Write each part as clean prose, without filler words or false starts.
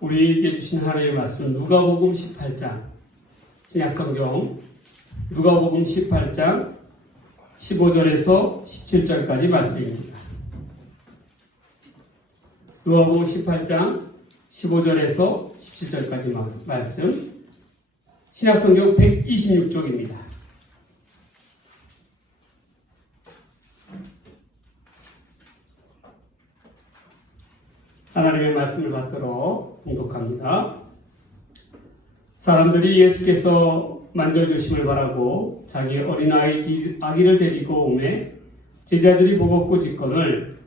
우리에게 주신 하나님의 말씀은 누가복음 18장, 신약성경 누가복음 18장 15절에서 17절까지 말씀입니다. 누가복음 18장 15절에서 17절까지 말씀, 신약성경 126쪽입니다. 하나님의 말씀을 받도록 봉독합니다. 사람들이 예수께서 만져주심을 바라고 자기 아기를 데리고 오매 제자들이 보고 꾸짖거늘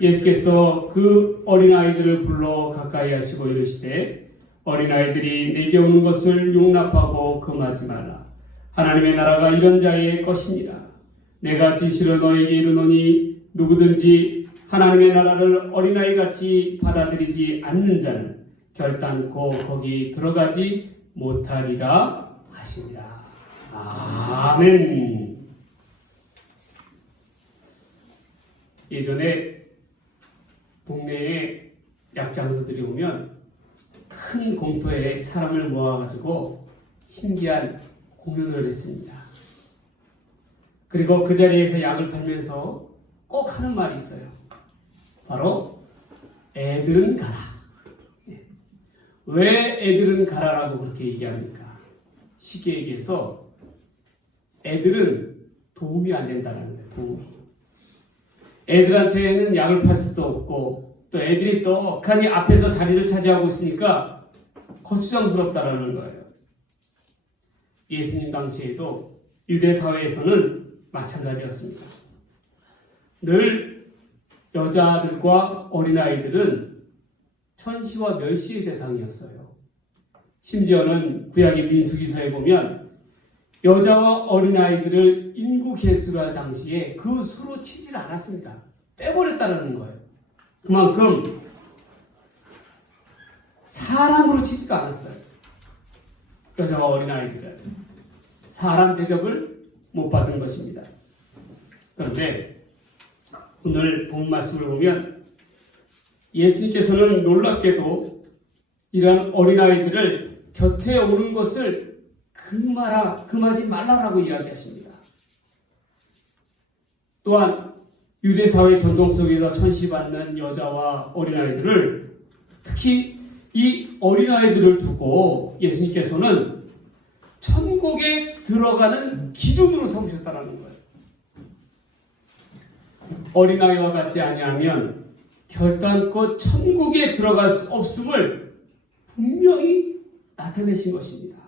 예수께서 그 어린아이들을 불러 가까이 하시고 이르시되 어린아이들이 내게 오는 것을 용납하고 금하지 말라. 하나님의 나라가 이런 자의 것이니라. 내가 진실로 너에게 이르노니 누구든지 하나님의 나라를 어린아이같이 받아들이지 않는 자는 결단코 거기 들어가지 못하리라 하시니라. 아멘. 예전에 동네에 약장수들이 오면 큰 공터에 사람을 모아가지고 신기한 공연을 했습니다. 그리고 그 자리에서 약을 팔면서 꼭 하는 말이 있어요. 바로 애들은 가라. 왜 애들은 가라라고 그렇게 얘기합니까? 쉽게 얘기해서 애들은 도움이 안 된다는 거예요. 도움이. 애들한테는 약을 팔 수도 없고 또 애들이 떡하니 앞에서 자리를 차지하고 있으니까 거추장스럽다라는 거예요. 예수님 당시에도 유대 사회에서는 마찬가지였습니다. 늘 여자들과 어린아이들은 천시와 멸시의 대상이었어요. 심지어는 구약의 민수기서에 보면 여자와 어린아이들을 인구 계수를 할 당시에 그 수로 치질 않았습니다. 빼버렸다는 거예요. 그만큼 사람으로 치지가 않았어요. 여자와 어린아이들은 사람 대접을 못 받은 것입니다. 그런데 오늘 본 말씀을 보면 예수님께서는 놀랍게도 이러한 어린아이들을 곁에 오는 것을 금하지 말라라고 이야기하십니다. 또한 유대사회 전통 속에서 천시받는 여자와 어린아이들을 특히 이 어린아이들을 두고 예수님께서는 천국에 들어가는 기둥으로 삼으셨다는 거예요. 어린아이와 같지 아니하면 결단코 천국에 들어갈 수 없음을 분명히 나타내신 것입니다.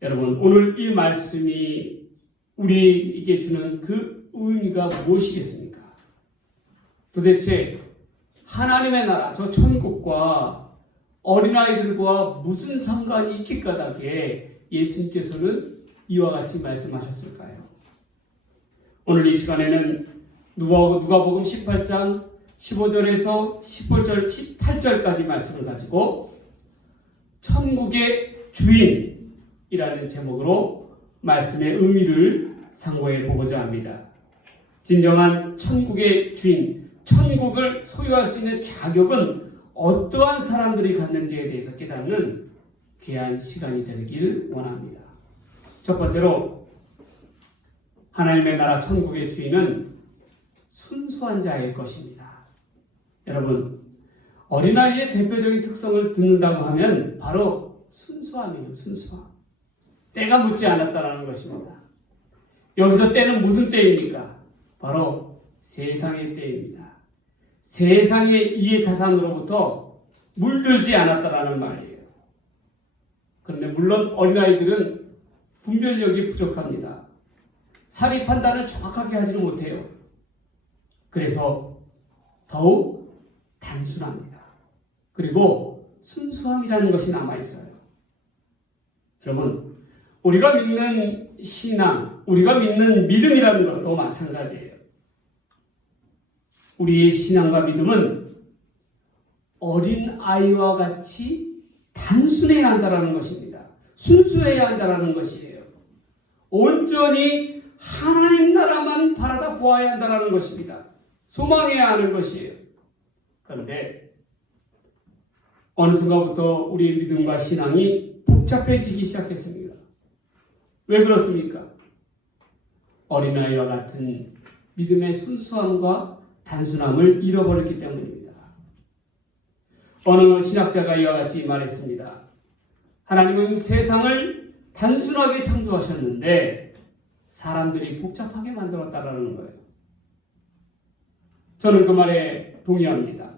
여러분, 오늘 이 말씀이 우리에게 주는 그 의미가 무엇이겠습니까? 도대체 하나님의 나라, 저 천국과 어린아이들과 무슨 상관이 있기까닭에 예수님께서는 이와 같이 말씀하셨을까요? 오늘 이 시간에는 누가복음 18장 15절에서 18절까지 말씀을 가지고 천국의 주인이라는 제목으로 말씀의 의미를 상고해 보고자 합니다. 진정한 천국의 주인, 천국을 소유할 수 있는 자격은 어떠한 사람들이 갖는지에 대해서 깨닫는 귀한 시간이 되길 원합니다. 첫 번째로 하나님의 나라 천국의 주인은 순수한 자일 것입니다. 여러분, 어린아이의 대표적인 특성을 듣는다고 하면 바로 순수함이에요. 순수함. 때가 묻지 않았다는 것입니다. 여기서 때는 무슨 때입니까? 바로 세상의 때입니다. 세상의 이해타산으로부터 물들지 않았다는 말이에요. 그런데 물론 어린아이들은 분별력이 부족합니다. 사리 판단을 정확하게 하지는 못해요. 그래서 더욱 단순합니다. 그리고 순수함이라는 것이 남아있어요. 여러분, 우리가 믿는 신앙, 우리가 믿는 믿음이라는 것도 마찬가지예요. 우리의 신앙과 믿음은 어린아이와 같이 단순해야 한다는 것입니다. 순수해야 한다는 것이에요. 온전히 하나님 나라만 바라다 보아야 한다는 것입니다. 소망해야 하는 것이에요. 그런데 어느 순간부터 우리의 믿음과 신앙이 복잡해지기 시작했습니다. 왜 그렇습니까? 어린아이와 같은 믿음의 순수함과 단순함을 잃어버렸기 때문입니다. 어느 신학자가 이와 같이 말했습니다. 하나님은 세상을 단순하게 창조하셨는데 사람들이 복잡하게 만들었다라는 거예요. 저는 그 말에 동의합니다.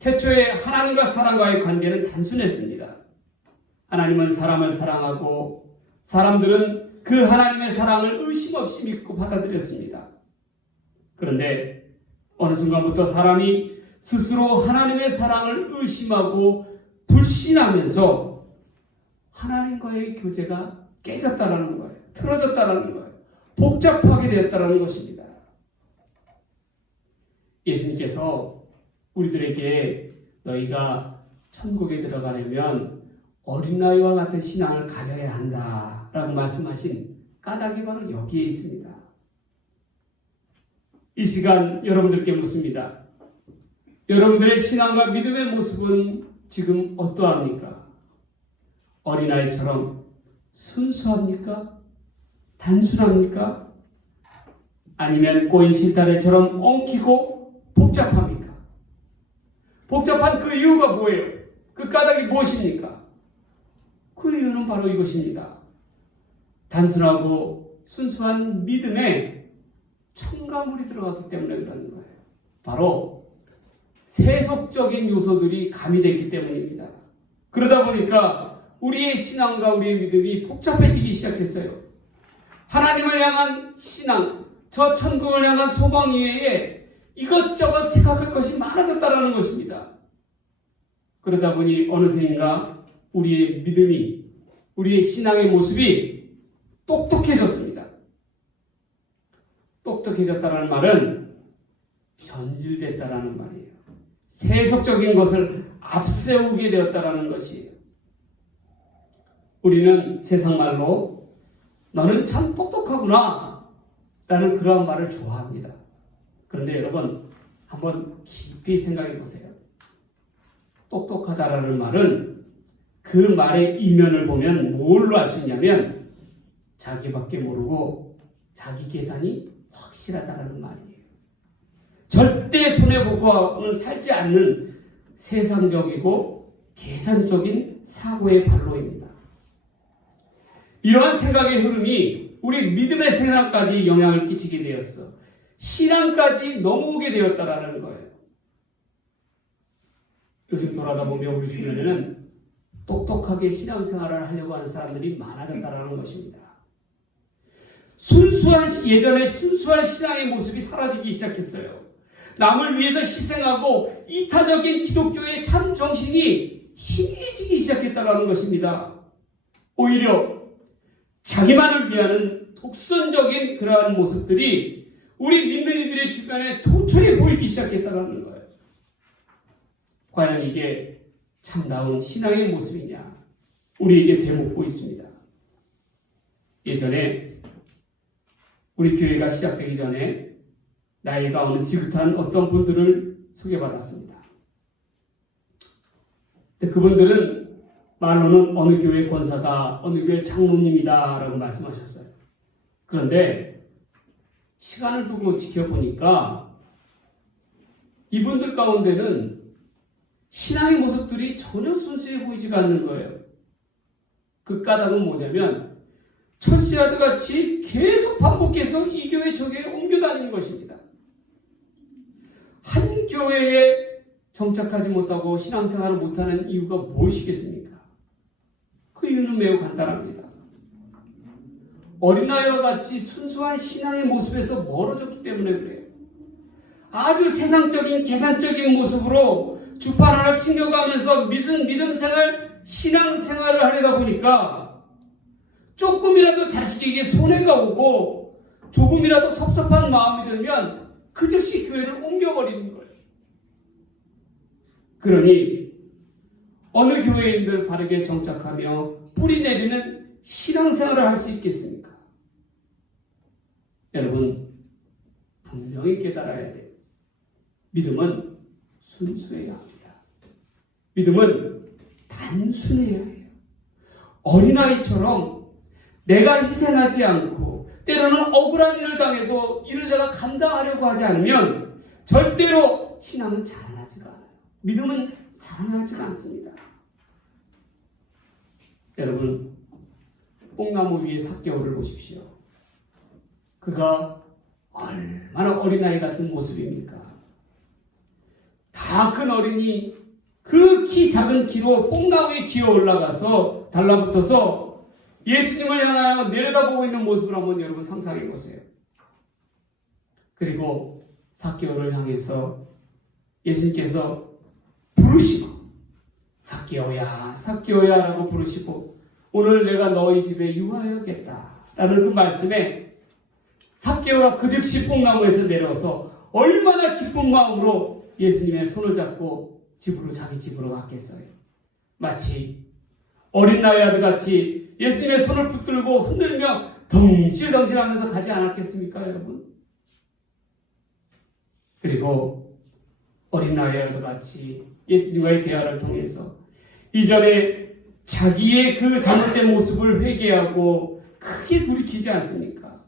태초에 하나님과 사람과의 관계는 단순했습니다. 하나님은 사람을 사랑하고 사람들은 그 하나님의 사랑을 의심 없이 믿고 받아들였습니다. 그런데 어느 순간부터 사람이 스스로 하나님의 사랑을 의심하고 불신하면서 하나님과의 교제가 깨졌다라는 거예요. 틀어졌다라는 거예요. 복잡하게 되었다라는 것입니다. 예수님께서 우리들에게 너희가 천국에 들어가려면 어린아이와 같은 신앙을 가져야 한다라고 말씀하신 까닭이 바로 여기에 있습니다. 이 시간 여러분들께 묻습니다. 여러분들의 신앙과 믿음의 모습은 지금 어떠합니까? 어린아이처럼 순수합니까? 단순합니까? 아니면 꼬인 실타래처럼 엉키고 복잡합니까? 복잡한 그 이유가 뭐예요? 그 까닭이 무엇입니까? 그 이유는 바로 이것입니다. 단순하고 순수한 믿음에 첨가물이 들어갔기 때문에 그러는 거예요. 바로 세속적인 요소들이 가미됐기 때문입니다. 그러다 보니까 우리의 신앙과 우리의 믿음이 복잡해지기 시작했어요. 하나님을 향한 신앙, 저 천국을 향한 소망 이외에 이것저것 생각할 것이 많아졌다는 것입니다. 그러다 보니 어느새인가 우리의 믿음이, 우리의 신앙의 모습이 똑똑해졌습니다. 똑똑해졌다는 말은 변질됐다는 말이에요. 세속적인 것을 앞세우게 되었다는 것이에요. 우리는 세상 말로 너는 참 똑똑하구나 라는 그런 말을 좋아합니다. 그런데 여러분 한번 깊이 생각해 보세요. 똑똑하다라는 말은 그 말의 이면을 보면 뭘로 알 수 있냐면 자기밖에 모르고 자기 계산이 확실하다라는 말이에요. 절대 손해보고는 살지 않는 세상적이고 계산적인 사고의 발로입니다. 이러한 생각의 흐름이 우리 믿음의 생활까지 영향을 끼치게 되었어. 신앙까지 넘어오게 되었다라는 거예요. 요즘 돌아다 보면 우리 주변에는 똑똑하게 신앙생활을 하려고 하는 사람들이 많아졌다라는 것입니다. 예전에 순수한 신앙의 모습이 사라지기 시작했어요. 남을 위해서 희생하고 이타적인 기독교의 참 정신이 희미해지기 시작했다는 것입니다. 오히려 자기만을 위하는 독선적인 그러한 모습들이 우리 믿는 이들의 주변에 도처에 보이기 시작했다는 거예요. 과연 이게 참다운 신앙의 모습이냐? 우리에게 되묻고 있습니다. 예전에 우리 교회가 시작되기 전에 나이가 어느 지긋한 어떤 분들을 소개받았습니다. 근데 그분들은 말로는 어느 교회 권사다, 어느 교회 장로님이다 라고 말씀하셨어요. 그런데 시간을 두고 지켜보니까 이분들 가운데는 신앙의 모습들이 전혀 순수해 보이지가 않는 거예요. 그 까닭은 뭐냐면 철새아드 같이 계속 반복해서 이 교회 저 교회에 옮겨 다니는 것입니다. 한 교회에 정착하지 못하고 신앙생활을 못하는 이유가 무엇이겠습니까? 그 이유는 매우 간단합니다. 어린아이와 같이 순수한 신앙의 모습에서 멀어졌기 때문에 그래요. 아주 세상적인 계산적인 모습으로 주판 하나를 튕겨가면서 믿음 생활, 신앙생활을 하려다 보니까 조금이라도 자식에게 손해가 오고 조금이라도 섭섭한 마음이 들면 그 즉시 교회를 옮겨버리는 거예요. 그러니 어느 교회인들 바르게 정착하며 뿌리 내리는 신앙생활을 할 수 있겠습니까? 여러분 분명히 깨달아야 돼요. 믿음은 순수해야 합니다. 믿음은 단순해야 해요. 어린아이처럼 내가 희생하지 않고 때로는 억울한 일을 당해도 이를 내가 감당하려고 하지 않으면 절대로 신앙은 자라나지가 않아요. 믿음은 자라나지가 않습니다. 여러분, 뽕나무 위에 삭개오를 보십시오. 그가 얼마나 어린아이 같은 모습입니까? 다 큰 어린이 그 키 작은 키로 뽕나무에 기어 올라가서 달라붙어서 예수님을 향하여 내려다보고 있는 모습을 한번 여러분 상상해 보세요. 그리고 삭개오를 향해서 예수님께서 부르시고 삭개오야 삭개오야 라고 부르시고 오늘 내가 너희 집에 유하여겠다 라는 그 말씀에 삭개오가 그 즉시 뽕나무에서 내려서 얼마나 기쁜 마음으로 예수님의 손을 잡고 자기 집으로 갔겠어요. 마치 어린 나의 아들같이 예수님의 손을 붙들고 흔들며 덩실덩실하면서 가지 않았겠습니까, 여러분? 그리고 어린 나의 아들같이 예수님과의 대화를 통해서 이전에 자기의 그 잘못된 모습을 회개하고 크게 돌이키지 않습니까?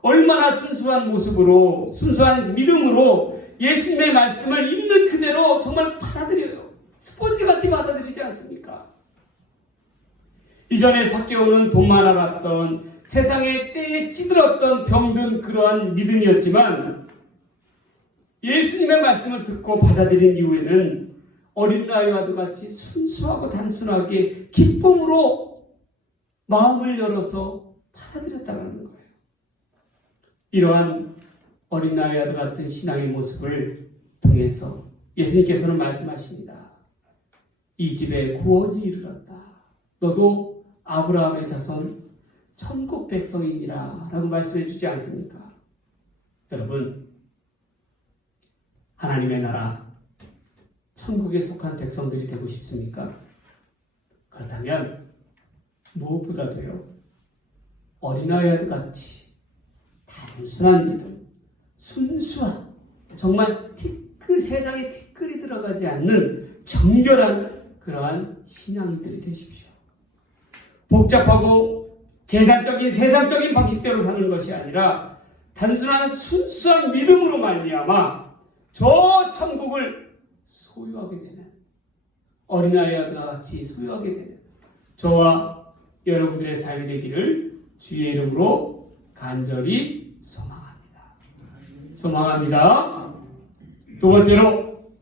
얼마나 순수한 모습으로, 순수한 믿음으로 예수님의 말씀을 있는 그대로 정말 받아들여요. 스폰지같이 받아들이지 않습니까? 이전에 삭개오는 돈만 알았던 세상의 때에 찌들었던 병든 그러한 믿음이었지만 예수님의 말씀을 듣고 받아들인 이후에는 어린 나이와도 같이 순수하고 단순하게 기쁨으로 마음을 열어서 받아들였다는 거예요. 이러한 어린 나이와도 같은 신앙의 모습을 통해서 예수님께서는 말씀하십니다. 이 집에 구원이 이르렀다. 너도 아브라함의 자손 천국 백성이니라 라고 말씀해 주지 않습니까? 여러분, 하나님의 나라 천국에 속한 백성들이 되고 싶습니까? 그렇다면 무엇보다도요 어린아이와 같이 단순한 믿음, 순수한 정말 세상에 티끌이 들어가지 않는 정결한 그러한 신앙인들이 되십시오. 복잡하고 계산적인 세상적인 방식대로 사는 것이 아니라 단순한 순수한 믿음으로 말미암아 저 천국을 소유하게 되는 어린아이와 같이 소유하게 되는 저와 여러분들의 삶이 되기를 주의 이름으로 간절히 소망합니다. 두 번째로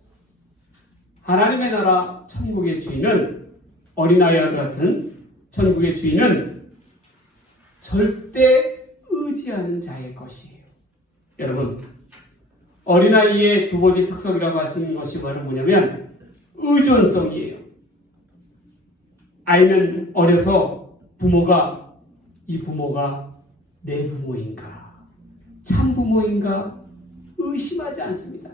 하나님의 나라 천국의 주인은 어린아이와 같은 천국의 주인은 절대 의지하는 자의 것이에요. 여러분, 어린아이의 두 번째 특성이라고 하시는 것이 바로 뭐냐면 의존성이에요. 아이는 어려서 이 부모가 내 부모인가 참 부모인가 의심하지 않습니다.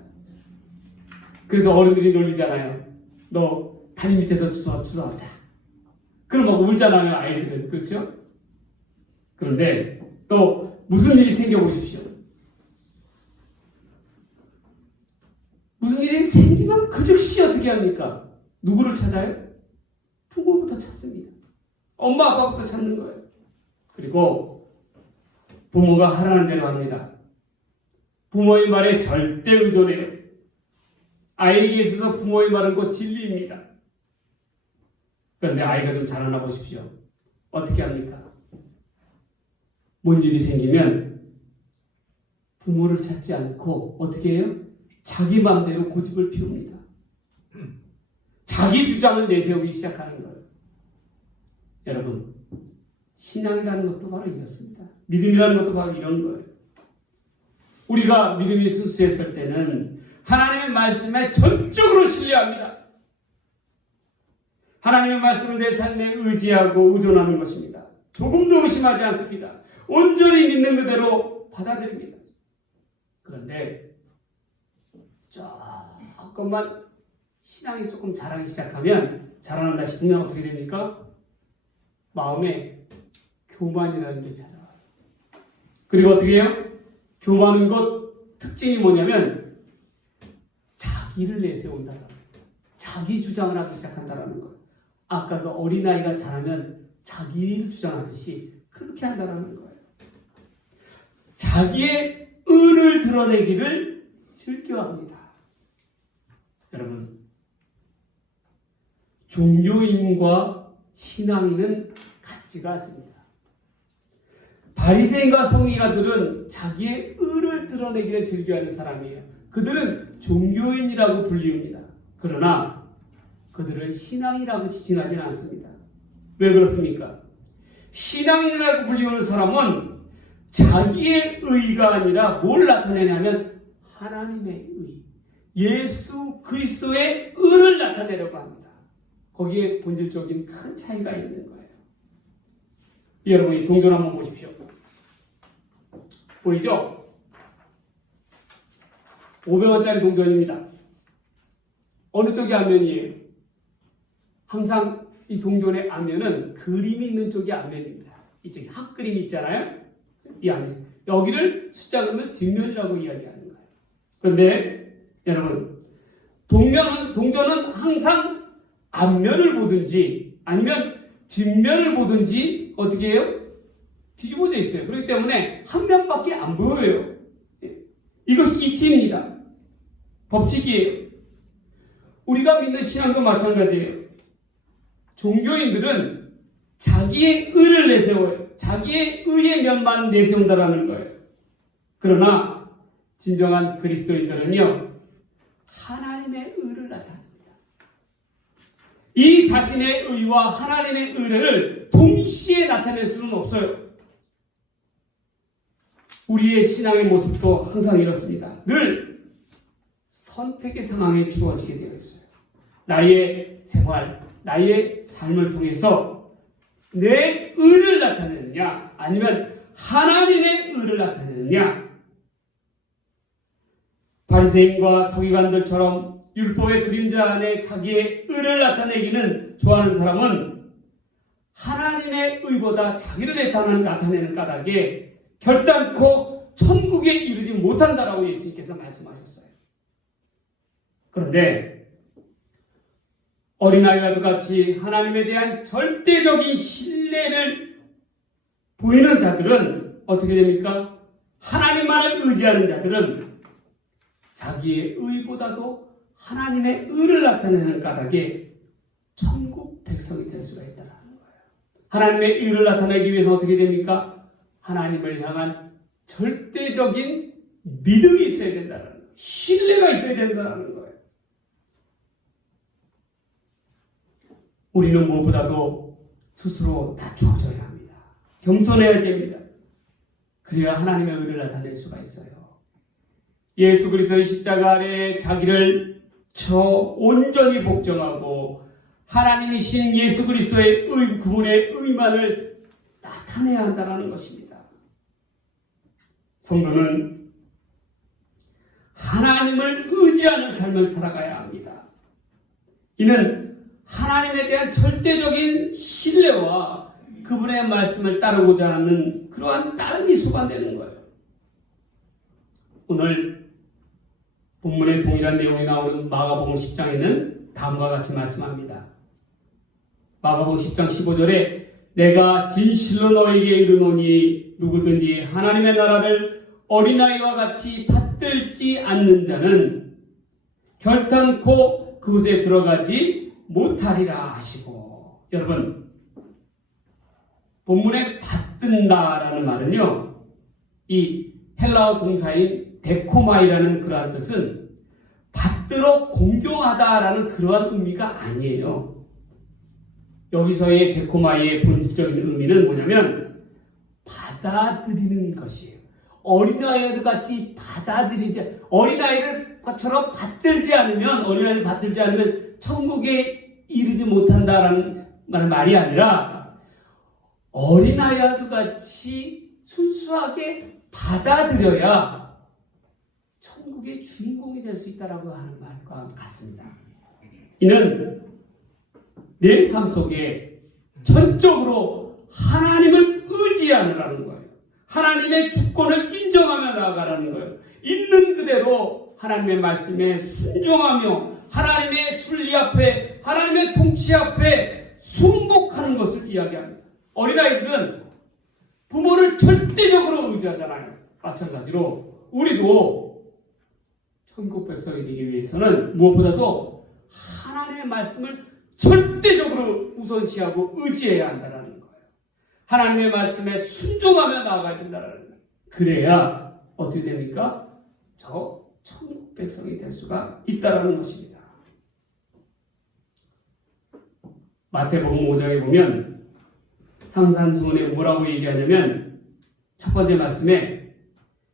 그래서 어른들이 놀리잖아요. 너 다리 밑에서 주워왔다. 그럼 막 울잖아요, 아이들은. 그렇죠? 그런데 또 무슨 일이 생겨보십시오. 무슨 일이 생기면 그 즉시 어떻게 합니까? 누구를 찾아요? 부모부터 찾습니다. 엄마 아빠부터 찾는 거예요. 그리고 부모가 하라는 대로 합니다. 부모의 말에 절대 의존해요. 아이에게 있어서 부모의 말은 곧 진리입니다. 그런데 아이가 좀 자라나 보십시오. 어떻게 합니까? 뭔 일이 생기면 부모를 찾지 않고 어떻게 해요? 자기 마음대로 고집을 피웁니다. 자기 주장을 내세우기 시작하는 거예요. 여러분, 신앙이라는 것도 바로 이렇습니다. 믿음이라는 것도 바로 이런 거예요. 우리가 믿음이 순수했을 때는 하나님의 말씀에 전적으로 신뢰합니다. 하나님의 말씀을 내 삶에 의지하고 의존하는 것입니다. 조금도 의심하지 않습니다. 온전히 믿는 그대로 받아들입니다. 그런데 조금만 신앙이 조금 자라기 시작하면 자라난다 싶으면 어떻게 됩니까? 마음에 교만이라는 게 찾아와요. 그리고 어떻게 해요? 교만은 것 특징이 뭐냐면 자기를 내세운다는 거예요. 자기 주장을 하기 시작한다는 거예요. 아까 그 어린아이가 자라면 자기를 주장하듯이 그렇게 한다는 거예요. 자기의 의를 드러내기를 즐겨합니다. 여러분, 종교인과 신앙인은 같지가 않습니다. 바리새인과 성의가들은 자기의 의를 드러내기를 즐겨하는 사람이에요. 그들은 종교인이라고 불리웁니다. 그러나 그들은 신앙이라고 지칭하지는 않습니다. 왜 그렇습니까? 신앙인이라고 불리우는 사람은 자기의 의가 아니라 뭘 나타내냐면 하나님의 의, 예수 그리스도의 의를 나타내려고 합니다. 거기에 본질적인 큰 차이가 있는 거예요. 여러분, 이 동전 한번 보십시오. 보이죠? 500원짜리 동전입니다. 어느 쪽이 앞면이에요? 항상 이 동전의 앞면은 그림이 있는 쪽이 앞면입니다. 이쪽에 핫그림이 있잖아요. 이 앞면. 여기를 숫자 그러면 뒷면이라고 이야기하는 거예요. 그런데 여러분, 동전은 항상 앞면을 보든지 아니면 뒷면을 보든지 어떻게 해요? 뒤집어져 있어요. 그렇기 때문에 한 면밖에 안 보여요. 이것이 이치입니다. 법칙이에요. 우리가 믿는 신앙도 마찬가지예요. 종교인들은 자기의 의를 내세워요. 자기의 의의 면만 내세운다라는 거예요. 그러나 진정한 그리스도인들은요, 하나님의 의를 나타냅니다. 이 자신의 의와 하나님의 의를 동시에 나타낼 수는 없어요. 우리의 신앙의 모습도 항상 이렇습니다. 늘 선택의 상황에 주어지게 되어 있어요. 나의 생활, 나의 삶을 통해서 내 의를 나타내느냐 아니면 하나님의 의를 나타내느냐. 바리새인과 서기관들처럼 율법의 그림자 안에 자기의 의를 나타내기는 좋아하는 사람은 하나님의 의보다 자기를 나타내는 까닭에 결단코 천국에 이르지 못한다라고 예수님께서 말씀하셨어요. 그런데 어린아이와도 같이 하나님에 대한 절대적인 신뢰를 보이는 자들은 어떻게 됩니까? 하나님만을 의지하는 자들은 자기의 의보다도 하나님의 의를 나타내는 까닭에 천국 백성이 될 수가 있다는 거예요. 하나님의 의를 나타내기 위해서 어떻게 됩니까? 하나님을 향한 절대적인 믿음이 있어야 된다는 거예요. 신뢰가 있어야 된다는 거예요. 우리는 무엇보다도 스스로 낮춰져야 합니다. 겸손해야 됩니다. 그래야 하나님의 의를 나타낼 수가 있어요. 예수 그리스도의 십자가 아래 자기를 온전히 복종하고 하나님이신 예수 그리스도의 그분의 의만을 나타내야 한다는 것입니다. 성도는 하나님을 의지하는 삶을 살아가야 합니다. 이는 하나님에 대한 절대적인 신뢰와 그분의 말씀을 따르고자 하는 그러한 따름이 수반되는 거예요. 오늘 본문에 동일한 내용이 나오는 마가복음 10장에는 다음과 같이 말씀합니다. 마가복음 10장 15절에 내가 진실로 너에게 이르노니 누구든지 하나님의 나라를 어린아이와 같이 받들지 않는 자는 결단코 그곳에 들어가지 못하리라 하시고. 여러분, 본문에 받든다라는 말은요, 이 헬라어 동사인 데코마이라는 그러한 뜻은 받들어 공경하다라는 그러한 의미가 아니에요. 여기서의 데코마이의 본질적인 의미는 뭐냐면 받아들이는 것이에요. 어린아이들 같이 받아들이지, 어린아이들처럼 어린아이를 받들지 않으면 천국에 이르지 못한다라는 말이 아니라 어린아이들 같이 순수하게 받아들여야 천국의 주인공이 될 수 있다라고 하는 말과 같습니다. 이는 내 삶 속에 전적으로 하나님을 의지하느라는 거예요. 하나님의 주권을 인정하며 나아가라는 거예요. 있는 그대로 하나님의 말씀에 순종하며 하나님의 순리 앞에 하나님의 통치 앞에 순복하는 것을 이야기합니다. 어린아이들은 부모를 절대적으로 의지하잖아요. 마찬가지로 우리도 천국 백성이 되기 위해서는 무엇보다도 하나님의 말씀을 절대적으로 우선시하고 의지해야 한다는 거예요. 하나님의 말씀에 순종하며 나아가야 된다는 거예요. 그래야 어떻게 됩니까? 저 천국 백성이 될 수가 있다는 것입니다. 마태복음 5장에 보면 상산수훈에 뭐라고 얘기하냐면 첫 번째 말씀에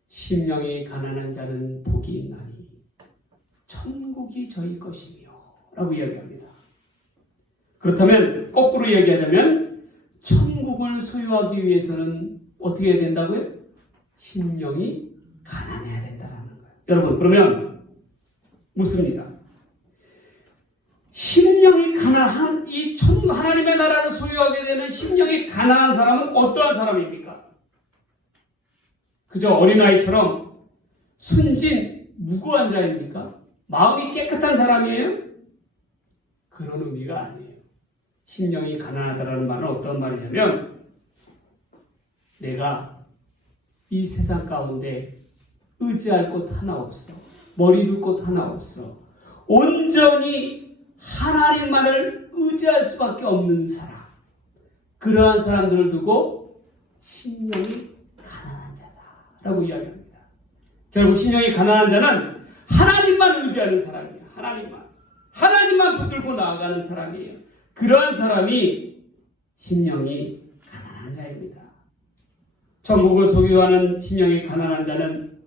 심령이 가난한 자는 복이 있나니 천국이 저희 것이며 라고 이야기합니다. 그렇다면 거꾸로 얘기하자면 천국을 소유하기 위해서는 어떻게 해야 된다고요? 심령이 가난해야 된다는 거예요. 여러분 그러면 묻습니다. 심령이 가난한 이 하나님의 나라를 소유하게 되는 심령이 가난한 사람은 어떠한 사람입니까? 그저 어린아이처럼 순진 무고한 자입니까? 마음이 깨끗한 사람이에요? 그런 의미가 아니에요. 심령이 가난하다는 말은 어떤 말이냐면 내가 이 세상 가운데 의지할 곳 하나 없어. 머리 둘 곳 하나 없어. 온전히 하나님만을 의지할 수밖에 없는 사람. 그러한 사람들을 두고 심령이 가난한 자다라고 이야기합니다. 결국 심령이 가난한 자는 하나님만 의지하는 사람이에요. 하나님만 붙들고 나아가는 사람이에요. 그러한 사람이 심령이 가난한 자입니다. 천국을 소유하는 심령이 가난한 자는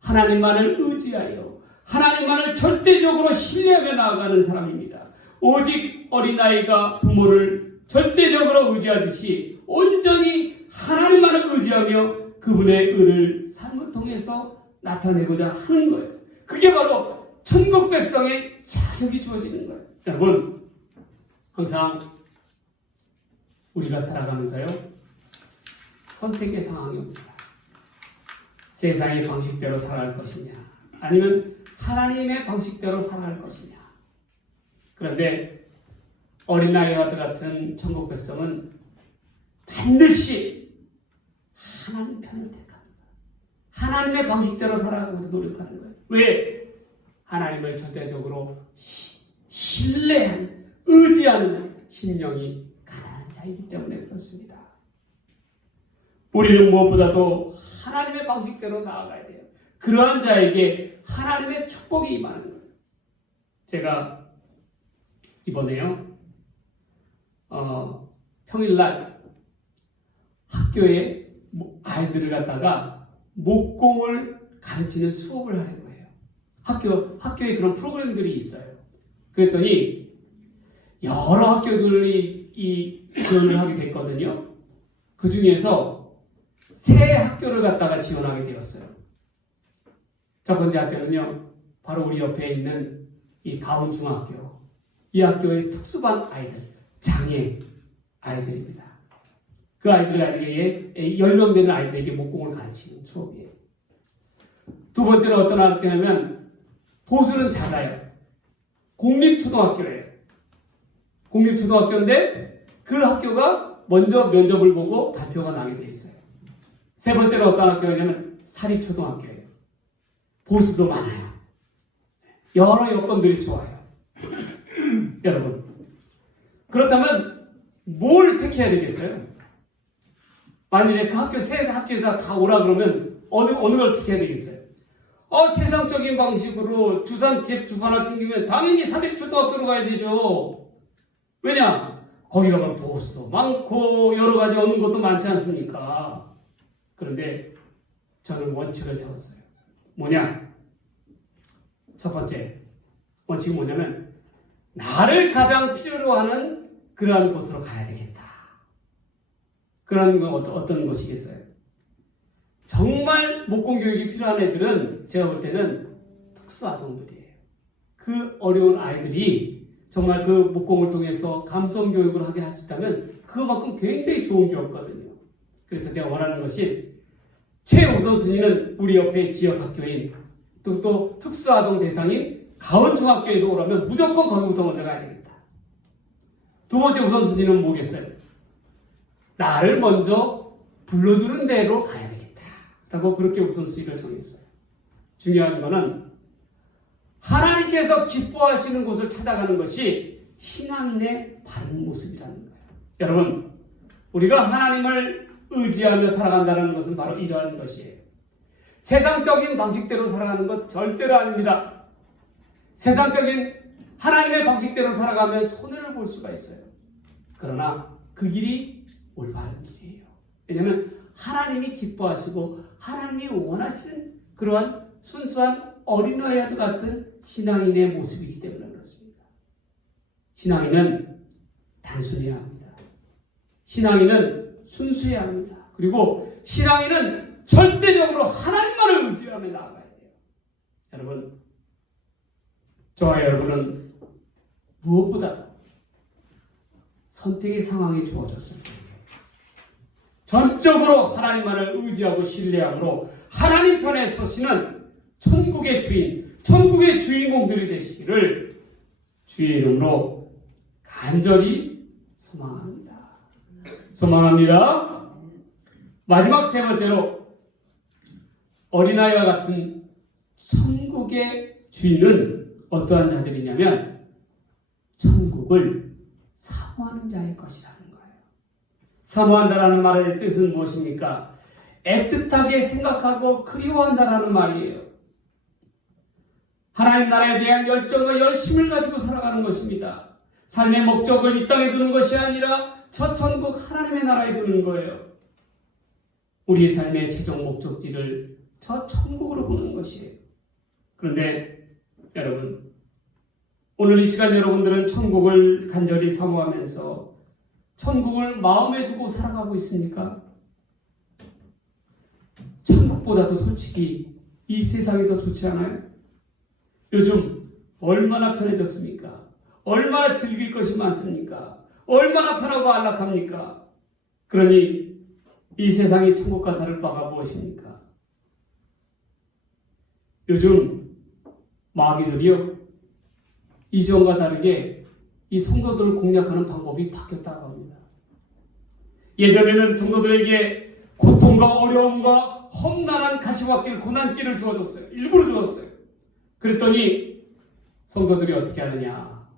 하나님만을 의지하여 하나님만을 절대적으로 신뢰하며 나아가는 사람입니다. 오직 어린아이가 부모를 절대적으로 의지하듯이 온전히 하나님만을 의지하며 그분의 의를 삶을 통해서 나타내고자 하는 거예요. 그게 바로 천국 백성의 자격이 주어지는 거예요. 여러분 항상 우리가 살아가면서요 선택의 상황이 옵니다. 세상의 방식대로 살아갈 것이냐 아니면 하나님의 방식대로 살아갈 것이냐. 그런데 어린아이와 같은 천국 백성은 반드시 하나님 편을 택합니다. 하나님의 방식대로 살아가고도 노력하는 거예요. 왜? 하나님을 절대적으로 신뢰하는 의지하는 심령이 가난한 자이기 때문에 그렇습니다. 우리는 무엇보다도 하나님의 방식대로 나아가야 돼요. 그러한 자에게 하나님의 축복이 임하는 거예요. 제가 이번에요 평일날 학교에 아이들을 갖다가 목공을 가르치는 수업을 하는 거예요. 학교에 그런 프로그램들이 있어요. 그랬더니 여러 학교들이 이 지원을 하게 됐거든요. 그 중에서 세 학교를 갖다가 지원하게 되었어요. 첫 번째 학교는요, 바로 우리 옆에 있는 이 가운중학교. 이 학교의 특수반 아이들, 장애 아이들입니다. 그 아이들에게 10명 되는 아이들에게 목공을 가르치는 수업이에요. 두 번째로 어떤 학교냐면 보수는 작아요. 공립초등학교예요. 공립초등학교인데 그 학교가 먼저 면접을 보고 발표가 나게 돼 있어요. 세 번째로 어떤 학교냐면 사립초등학교예요. 보수도 많아요. 여러 여건들이 좋아요. 여러분, 그렇다면 뭘 택해야 되겠어요? 만일에 그 학교 세 학교에서 다 오라 그러면 어느 걸 택해야 되겠어요? 세상적인 방식으로 주판을 튕기면 당연히 사립초등학교로 가야 되죠. 왜냐? 거기 가면 보수도 많고 여러 가지 얻는 것도 많지 않습니까? 그런데 저는 원칙을 세웠어요. 뭐냐? 첫 번째 원칙이 뭐냐면 나를 가장 필요로 하는 그러한 곳으로 가야 되겠다. 그런 건 어떤 것이겠어요? 정말 목공교육이 필요한 애들은 제가 볼 때는 특수아동들이에요. 그 어려운 아이들이 정말 그 목공을 통해서 감성교육을 하게 할 수 있다면 그거만큼 굉장히 좋은 게 없거든요. 그래서 제가 원하는 것이 최우선순위는 우리 옆에 지역학교인 또 특수아동 대상인 가원중학교에서 오라면 무조건 거기부터 먼저 가야 되겠다. 두 번째 우선순위는 뭐겠어요? 나를 먼저 불러주는 데로 가야 되겠다. 라고 그렇게 우선순위를 정했어요. 중요한 거는 하나님께서 기뻐하시는 곳을 찾아가는 것이 신앙인의 바른 모습이라는 거예요. 여러분, 우리가 하나님을 의지하며 살아간다는 것은 바로 이러한 것이에요. 세상적인 방식대로 살아가는 것 절대로 아닙니다. 세상적인 하나님의 방식대로 살아가면 손해를 볼 수가 있어요. 그러나 그 길이 올바른 길이에요. 왜냐하면 하나님이 기뻐하시고 하나님이 원하시는 그러한 순수한 어린아이와도 같은 신앙인의 모습이기 때문에 그렇습니다. 신앙인은 단순해야 합니다. 신앙인은 순수해야 합니다. 그리고 신앙인은 절대적으로 하나님만을 의지하며 나아가야 돼요. 여러분, 저와 여러분은 무엇보다 선택의 상황이 주어졌을 때 전적으로 하나님만을 의지하고 신뢰함으로 하나님 편에 서시는 천국의 주인, 천국의 주인공들이 되시기를 주의 이름으로 간절히 소망합니다. 소망합니다. 마지막 세 번째로 어린아이와 같은 천국의 주인은 어떠한 자들이냐면 천국을 사모하는 자일 것이라는 거예요. 사모한다라는 말의 뜻은 무엇입니까? 애틋하게 생각하고 그리워한다라는 말이에요. 하나님 나라에 대한 열정과 열심을 가지고 살아가는 것입니다. 삶의 목적을 이 땅에 두는 것이 아니라 저 천국 하나님의 나라에 두는 거예요. 우리의 삶의 최종 목적지를 저 천국으로 보는 것이에요. 그런데 여러분, 오늘 이 시간 여러분들은 천국을 간절히 사모하면서 천국을 마음에 두고 살아가고 있습니까? 천국보다도 솔직히 이 세상이 더 좋지 않아요? 요즘 얼마나 편해졌습니까? 얼마나 즐길 것이 많습니까? 얼마나 편하고 안락합니까? 그러니 이 세상이 천국과 다를 바가 무엇입니까? 요즘 마귀들이요, 이전과 다르게 이 성도들을 공략하는 방법이 바뀌었다고 합니다. 예전에는 성도들에게 고통과 어려움과 험난한 가시밭길, 고난길을 주어줬어요. 일부러 주었어요. 그랬더니 성도들이 어떻게 하느냐?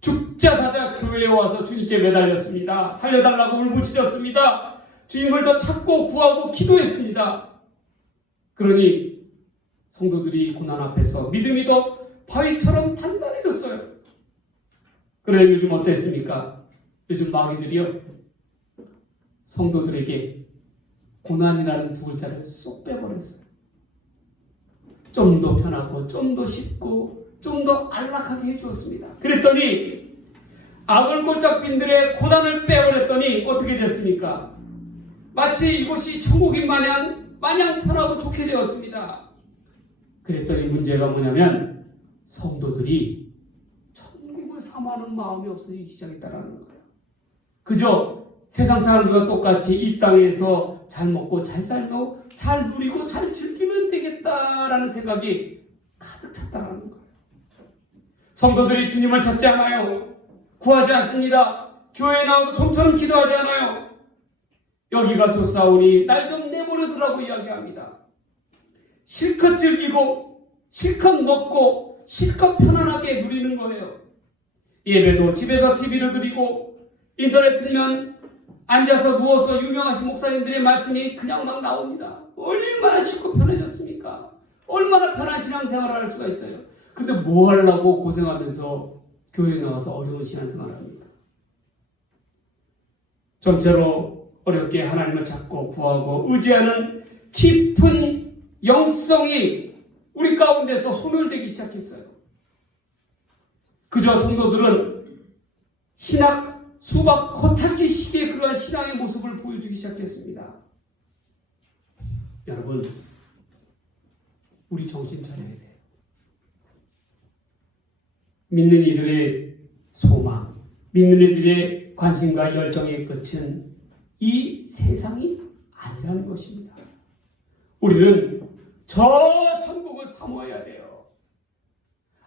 죽자 사자 교회에 와서 주님께 매달렸습니다. 살려달라고 울부짖었습니다. 주님을 더 찾고 구하고 기도했습니다. 그러니 성도들이 고난 앞에서 믿음이 더 바위처럼 단단해졌어요. 그래, 요즘 어땠습니까? 요즘 마귀들이요, 성도들에게 고난이라는 두 글자를 쏙 빼버렸어요. 좀 더 편하고 좀 더 쉽고 좀 더 안락하게 해주었습니다. 그랬더니 아글골짝빈들의 고난을 빼버렸더니 어떻게 됐습니까? 마치 이곳이 천국인 마냥 편하고 좋게 되었습니다. 그랬더니 문제가 뭐냐면 성도들이 천국을 사모하는 마음이 없어지기 시작했다는 거예요. 그저 세상 사람들과 똑같이 이 땅에서 잘 먹고 잘 살고 잘 누리고 잘 즐기면 되겠다라는 생각이 가득 찼다는 거예요. 성도들이 주님을 찾지 않아요. 구하지 않습니다. 교회에 나와서 좀처럼 기도하지 않아요. 여기가 좋사오니 날 좀 내버려두라고 이야기합니다. 실컷 즐기고 실컷 먹고 실컷 편안하게 누리는 거예요. 예배도 집에서 TV로 드리고 인터넷 틀면 앉아서 누워서 유명하신 목사님들의 말씀이 그냥 막 나옵니다. 얼마나 쉽고 편해졌습니까? 얼마나 편한 신앙생활을 할 수가 있어요. 근데 뭐 하려고 고생하면서 교회에 나와서 어려운 신앙생활을 합니까? 전체로 어렵게 하나님을 찾고 구하고 의지하는 깊은 영성이 우리 가운데서 소멸되기 시작했어요. 그저 성도들은 신학, 수박, 겉핥기 식의 그러한 신앙의 모습을 보여주기 시작했습니다. 여러분, 우리 정신 차려야 돼요. 믿는 이들의 소망, 믿는 이들의 관심과 열정의 끝은 이 세상이 아니라는 것입니다. 우리는 저 천국을 사모해야 돼요.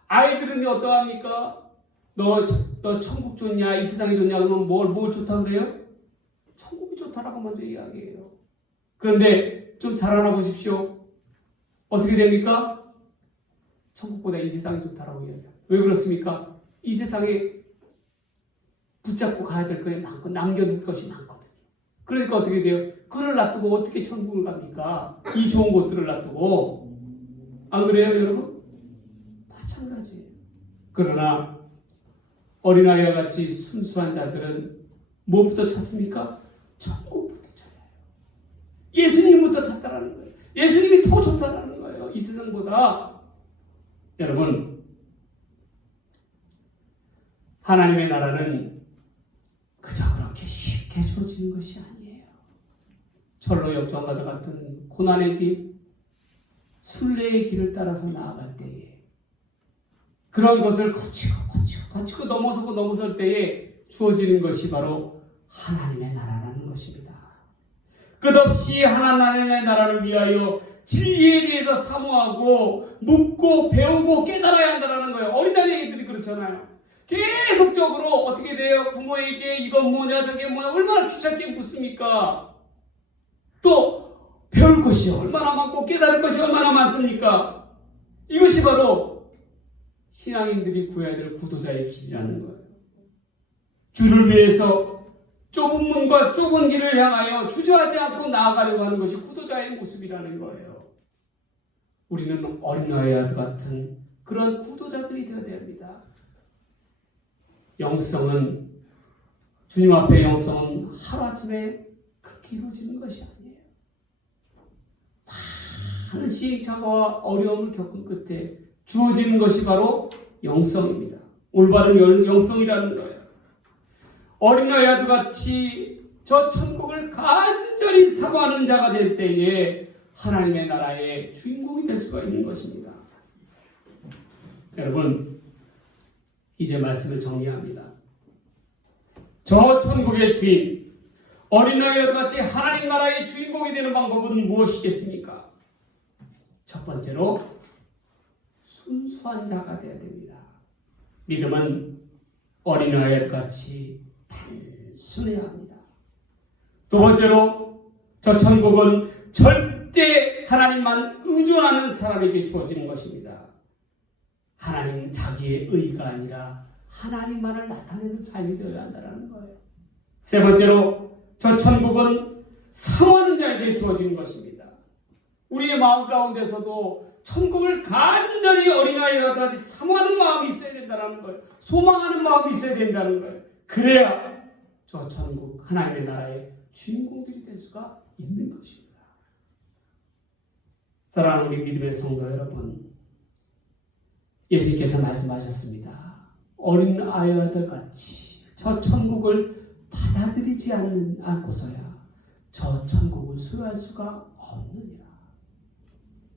아이들은 어떠합니까? 너 천국 좋냐? 이 세상이 좋냐? 그러면 뭘 좋다 그래요? 천국이 좋다라고 먼저 이야기해요. 그런데 좀 잘 알아보십시오. 어떻게 됩니까? 천국보다 이 세상이 좋다라고 이야기해요. 왜 그렇습니까? 이 세상에 붙잡고 가야 될 것이 많고 남겨둘 것이 많거든요. 그러니까 어떻게 돼요? 그걸 놔두고 어떻게 천국을 갑니까? 이 좋은 곳들을 놔두고. 안 그래요, 여러분? 마찬가지예요. 그러나 어린아이와 같이 순수한 자들은 무엇부터 찾습니까? 천국부터 찾아요. 예수님부터 찾다라는 거예요. 예수님이 더 좋다라는 거예요. 이 세상보다. 여러분, 하나님의 나라는 그저 그렇게 쉽게 주어지는 것이 아니에요. 철로 역정과도 같은 고난의 길, 순례의 길을 따라서 나아갈 때에 그런 것을 거치고 넘어설 때에 주어지는 것이 바로 하나님의 나라라는 것입니다. 끝없이 하나님의 나라를 위하여 진리에 대해서 사모하고 묻고 배우고 깨달아야 한다는 거예요. 어린아이들이 그렇잖아요. 계속적으로 어떻게 돼요? 부모에게 이건 뭐냐 저게 뭐냐 얼마나 귀찮게 묻습니까? 또 배울 것이 얼마나 많고 깨달을 것이 얼마나 많습니까? 이것이 바로 신앙인들이 구해야 될 구도자의 길이라는 거예요. 주를 위해서 좁은 문과 좁은 길을 향하여 주저하지 않고 나아가려고 하는 것이 구도자의 모습이라는 거예요. 우리는 어린아이와 같은 그런 구도자들이 되어야 됩니다. 영성은, 주님 앞에 영성은 하루아침에 그렇게 이루어지는 것이 아니에요. 많은 시행착오와 어려움을 겪은 끝에 주어지는 것이 바로 영성입니다. 올바른 영성이라는 거예요. 어린아이와 같이 저 천국을 간절히 사모하는 자가 될 때에 하나님의 나라의 주인공이 될 수가 있는 것입니다. 여러분, 이제 말씀을 정리합니다. 저 천국의 주인, 어린아이와 같이 하나님 나라의 주인공이 되는 방법은 무엇이겠습니까? 첫 번째로 순수한 자가 되어야 됩니다. 믿음은 어린아이와 같이 단순해야 합니다. 두 번째로 저 천국은 절대 하나님만 의존하는 사람에게 주어지는 것입니다. 하나님 자기의 의가 아니라 하나님만을 나타내는 삶이 되어야 한다는 거예요. 세 번째로 저 천국은 사모하는 자에게 주어지는 것입니다. 우리의 마음 가운데서도 천국을 간절히 어린아이와 같이 사모하는 마음이 있어야 된다는 거예요. 소망하는 마음이 있어야 된다는 거예요. 그래야 저 천국 하나님의 나라의 주인공들이 될 수가 있는 것입니다. 사랑하는 우리 믿음의 성도 여러분, 예수님께서 말씀하셨습니다. 어린아이와 같이 저 천국을 받아들이지 않고서야 저 천국을 수여할 수가 없느니라.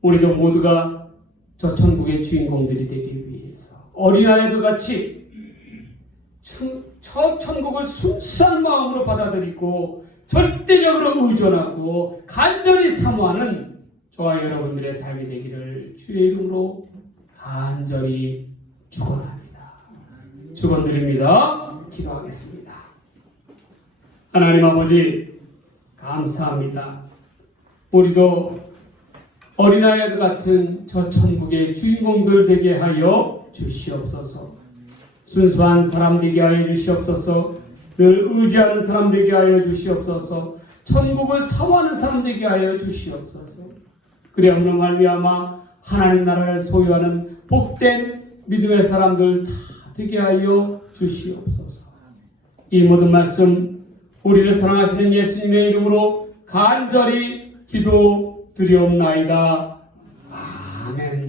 우리도 모두가 저 천국의 주인공들이 되기 위해서 어린아이와 같이 저 천국을 순수한 마음으로 받아들이고 절대적으로 의존하고 간절히 사모하는 저와 여러분들의 삶이 되기를 주의 이름으로 간절히 축원합니다. 축원드립니다. 기도하겠습니다. 하나님 아버지 감사합니다. 우리도 어린아이와 같은 저 천국의 주인공들 되게 하여 주시옵소서. 순수한 사람 되게 하여 주시옵소서. 늘 의지하는 사람 되게 하여 주시옵소서. 천국을 사모하는 사람 되게 하여 주시옵소서. 그리함으로 말미암아 하나님 나라를 소유하는 복된 믿음의 사람들 다 되게 하여 주시옵소서. 이 모든 말씀 우리를 사랑하시는 예수님의 이름으로 간절히 기도드리옵나이다. 아멘.